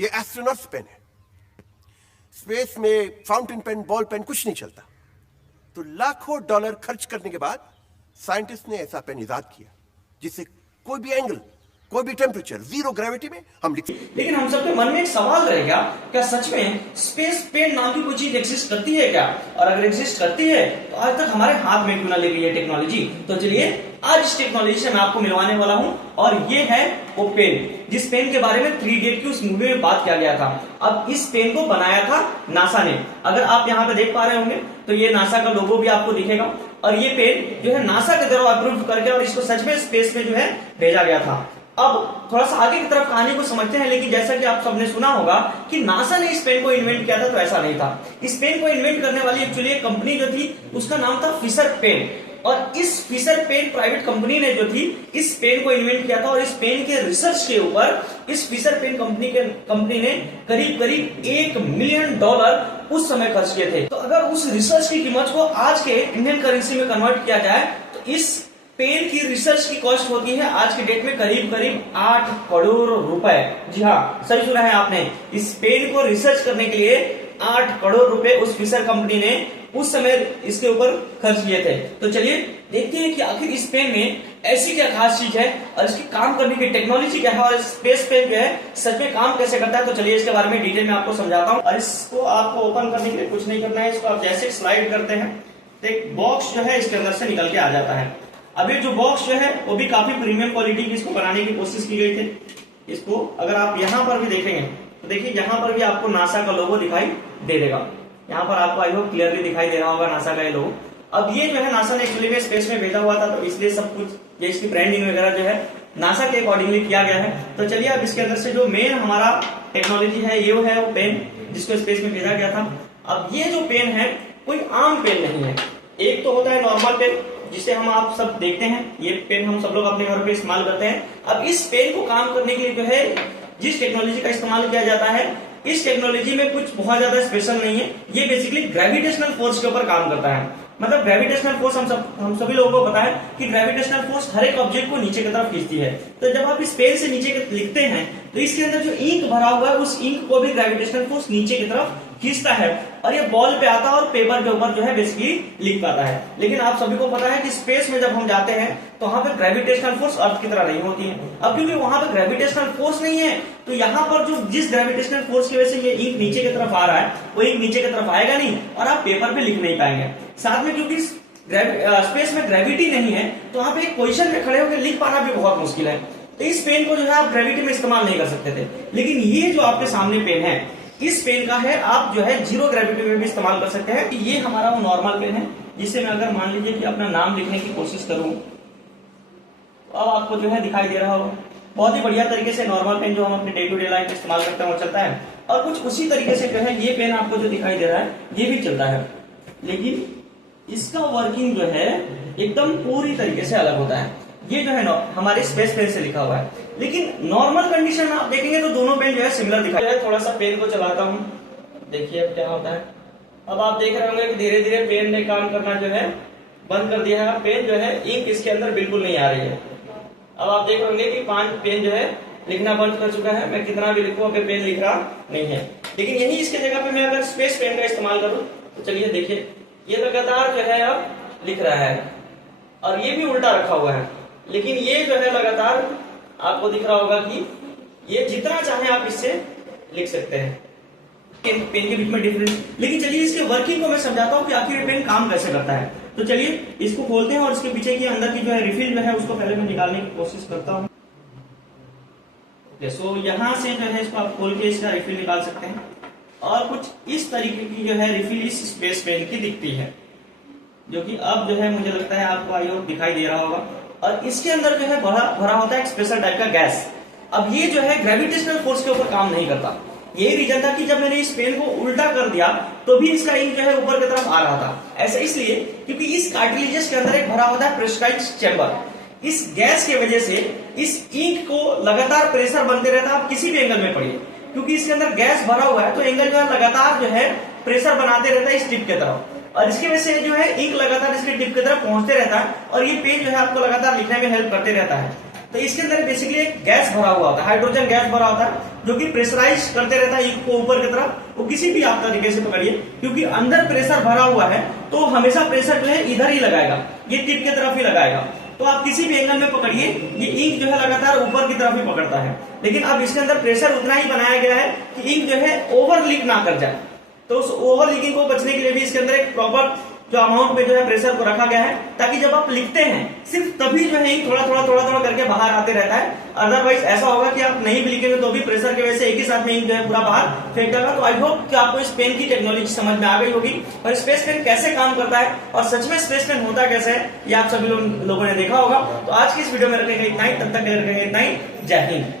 ये astronauts pen है। Space में फाउंटेन पेन, बॉल पेन कुछ नहीं चलता। तो लाखों डॉलर खर्च करने के बाद साइंटिस्ट ने ऐसा पेन इजाद किया जिससे कोई भी एंगल, कोई भी टेम्परेचर, जीरो ग्रेविटी में हम लिख सकते। लेकिन हम सबके मन में एक सवाल रहेगा, क्या सच में स्पेस पेन नाम की कोई चीज एग्जिस्ट करती है क्या? और अगर एग्जिस्ट करती है तो आज तक हमारे हाथ में क्यों ना ले गई है टेक्नोलॉजी? तो चलिए आज इस टेक्नोलॉजी से मैं आपको मिलवाने वाला हूं। और ये है वो पेन, जिस पेन के बारे में 3 इडियट की उस मूवी में बात किया गया था। अब इस पेन को बनाया था नासा ने। अगर आप यहाँ पे देख पा रहे होंगे तो ये नासा का लोगो भी आपको दिखेगा। और ये पेन जो है नासा के द्वारा अप्रूव करके और इसको सच में स्पेस में जो है भेजा गया था। अब थोड़ा सा आगे की तरफ कहानी को समझते हैं। लेकिन जैसा कि आप सबने सुना होगा कि नासा ने इस पेन को इन्वेंट किया था, तो ऐसा नहीं था। इस पेन को इन्वेंट करने वाली एक्चुअली एक कंपनी जो थी उसका नाम था फिशर पेन। और इस फिशर पेन प्राइवेट कंपनी ने जो थी इस पेन को इन्वेंट किया था। और इस पेन के रिसर्च के ऊपर इस फिशर पेन कंपनी ने करीब करीब $1 मिलियन उस समय खर्च किए थे। तो अगर उस रिसर्च की कीमत को आज के इंडियन करेंसी में कन्वर्ट किया जाए तो इस पेन की रिसर्च की कॉस्ट होती है आज के डेट में करीब करीब 8 करोड़ रुपए। जी हाँ, सही सुना है आपने। इस पेन को रिसर्च करने के लिए 8 करोड़ रुपए उस फिशर कंपनी ने उस समय इसके ऊपर खर्च किए थे। तो चलिए देखते हैं कि आखिर इस पेन में ऐसी क्या खास चीज है और इसकी काम करने की टेक्नोलॉजी क्या है और स्पेस पेन जो है सच में काम कैसे करता है। तो चलिए इसके बारे में डिटेल में आपको समझाता हूँ। और इसको आपको ओपन करने के लिए कुछ नहीं करना है। इसको आप जैसे स्लाइड करते हैं तो एक बॉक्स जो है इसके अंदर से निकल के आ जाता है। अब ये जो बॉक्स जो है वो भी काफी प्रीमियम क्वालिटी की इसको बनाने की कोशिश की गई थी। इसको अगर आप यहाँ पर भी देखेंगे तो देखिए यहाँ पर भी आपको नासा का लोगो दिखाई दे देगा। यहाँ पर आपको आई होप क्लियरली दिखाई दे रहा होगा नासा का ये लोगो। अब ये जो है नासा ने एक्चुअली में स्पेस में भेजा हुआ था, तो इसलिए सब कुछ ये इसकी ब्रांडिंग वगैरह जो है नासा के अकॉर्डिंगली किया गया है। तो चलिए अब इसके अंदर से जो मेन हमारा टेक्नोलॉजी है ये है वो पेन जिसको स्पेस में भेजा गया था। अब ये जो पेन है कोई आम पेन नहीं है। एक तो होता है नॉर्मल पेन जिसे हम आप सब देखते हैं, ये पेन हम सब लोग अपने घर पे इस्तेमाल करते हैं। अब इस पेन को काम करने के लिए जो है जिस टेक्नोलॉजी का इस्तेमाल किया जाता है इस टेक्नोलॉजी में कुछ बहुत ज्यादा स्पेशल नहीं है। ये बेसिकली ग्रेविटेशनल फोर्स के ऊपर काम करता है। मतलब ग्रेविटेशनल फोर्स हम सभी लोगों को पता है कि ग्रेविटेशनल फोर्स हर एक ऑब्जेक्ट को नीचे की तरफ खींचती है। तो जब आप इस पेन से नीचे लिखते हैं तो इसके अंदर जो इंक भरा हुआ है उस इंक को भी ग्रेविटेशनल फोर्स नीचे की तरफ खींचता है और ये बॉल पे आता है और पेपर के ऊपर जो है बेसिकली लिख पाता है। लेकिन आप सभी को पता है कि स्पेस में जब हम जाते हैं तो वहां पे ग्रेविटेशनल फोर्स अर्थ की तरह नहीं होती है। अब क्योंकि वहां पे ग्रेविटेशनल फोर्स नहीं है तो यहाँ पर जो जिस ग्रेविटेशनल फोर्स की वजह से ये इंक नीचे की तरफ आ रहा है वो इंक नीचे की तरफ आएगा नहीं और आप पेपर पे लिख नहीं पाएंगे। साथ में क्योंकि स्पेस में ग्रेविटी नहीं है तो वहां पे एक पोजीशन में खड़े होकर लिख पाना भी बहुत मुश्किल है। तो इस पेन को जो है आप ग्रेविटी में इस्तेमाल नहीं कर सकते थे। लेकिन ये जो आपके सामने पेन है इस पेन का है आप जो है जीरो ग्रेविटी में भी इस्तेमाल कर सकते हैं। ये हमारा वो नॉर्मल पेन है जिससे मैं अगर मान लीजिए कि अपना नाम लिखने की कोशिश करूं तो अब आपको जो है दिखाई दे रहा होगा। बहुत ही बढ़िया तरीके से नॉर्मल पेन जो हम अपने डे टू डे लाइफ में इस्तेमाल करते हैं वो चलता है। और कुछ उसी तरीके से जो है ये पेन आपको जो दिखाई दे रहा है ये भी चलता है। लेकिन इसका वर्किंग जो है एकदम पूरी तरीके से अलग होता है। ये जो है हमारे स्पेस पेन से लिखा हुआ है। लेकिन नॉर्मल कंडीशन में आप देखेंगे तो दोनों पेन जो है सिमिलर दिखाई दे। थोड़ा सा पेन को चलाता हूँ, देखिए अब क्या होता है। अब आप देख रहे होंगे कि धीरे धीरे पेन ने काम करना जो है बंद कर दिया है। पेन जो है इंक इसके अंदर बिल्कुल नहीं आ रही है। अब आप देख रहे होंगे कि 5 पेन जो है लिखना बंद कर चुका है। मैं कितना भी लिखूं अभी पेन लिख रहा नहीं है। लेकिन यही इसके जगह पे मैं अगर स्पेस पेन का इस्तेमाल करूं तो चलिए देखिए ये लगातार जो है अब लिख रहा है और ये भी उल्टा रखा हुआ है। लेकिन ये जो है लगातार आपको दिख रहा होगा कि ये जितना चाहे आप इससे लिख सकते हैं। पेन के बीच में डिफरेंस। लेकिन चलिए इसके वर्किंग को मैं समझाता हूँ कि आखिर ये पेन काम कैसे करता है। तो चलिए इसको खोलते हैं और इसके पीछे की अंदर की जो है रिफिल जो है उसको पहले मैं निकालने की कोशिश करता हूँ। सो यहाँ से जो है इसको आप खोल के इसका रिफिल निकाल सकते हैं और कुछ इस तरीके की जो है रिफिल इस स्पेस पेन की दिखती है जो कि अब जो है मुझे लगता है आपको आई होप दिखाई दे रहा होगा। और इसके अंदर जो है भरा होता है एक स्पेशल टाइप का गैस। अब ये जो है ग्रेविटेशनल फोर्स के ऊपर काम नहीं करता। यही रीजन था कि जब मैंने इस पेन को उल्टा कर दिया तो भी इसका इंक जो है ऊपर की तरफ आ रहा था। ऐसा इसलिए क्योंकि इस कार्टिलेजेस के अंदर एक भरा होता है प्रेशराइज्ड चैम्बर। इस गैस की वजह से इस इंक को लगातार प्रेशर बनते रहता है। आप किसी भी एंगल में पढ़िए क्योंकि इसके अंदर गैस भरा हुआ है तो एंगल जो है लगातार जो है प्रेशर बनाते रहता है इस टिप की तरफ और इसकी वजह से जो है इंक लगातार इसके टिप की तरफ पहुंचते रहता है और ये पेन जो है आपको लगातार लिखने में हेल्प करते रहता है। तो इसके अंदर बेसिकली एक गैस भरा हुआ होता है, हाइड्रोजन गैस भरा होता है जो कि प्रेशराइज करते रहता है इंक को ऊपर की तरफ, वो किसी भी आप तरीके से पकड़िए, क्योंकि अंदर प्रेशर भरा हुआ है तो हमेशा प्रेशर जो है इधर ही लगाएगा, ये टिप की तरफ ही लगाएगा। तो आप किसी भी एंगल में पकड़िए, ये इंक जो है लगातार ऊपर की तरफ ही पकड़ता है। लेकिन अब इसके अंदर प्रेशर उतना ही बनाया गया है कि इंक जो है ओवर लीक ना कर जाए। तो उस ओवर लीकिंग को बचने के लिए भी इसके अंदर एक प्रॉपर जो अमाउंट पे जो है प्रेशर को रखा गया है, ताकि जब आप लिखते हैं सिर्फ तभी जो है थोड़ा थोड़ा करके बाहर आते रहता है। अदरवाइज ऐसा होगा कि आप नहीं भी लिखेंगे तो भी प्रेशर की वजह से एक ही साथ में इंक जो है पूरा बाहर फेंक देगा। तो आई होप कि आपको इस पेन की टेक्नोलॉजी समझ में आ गई होगी और स्पेस पेन कैसे काम करता है और सच में स्पेस पेन होता कैसे है, ये आप सभी लोगों ने देखा होगा। तो आज की इस वीडियो में रखने का इतना ही, तब तक रखने का इतना ही। जय हिंद।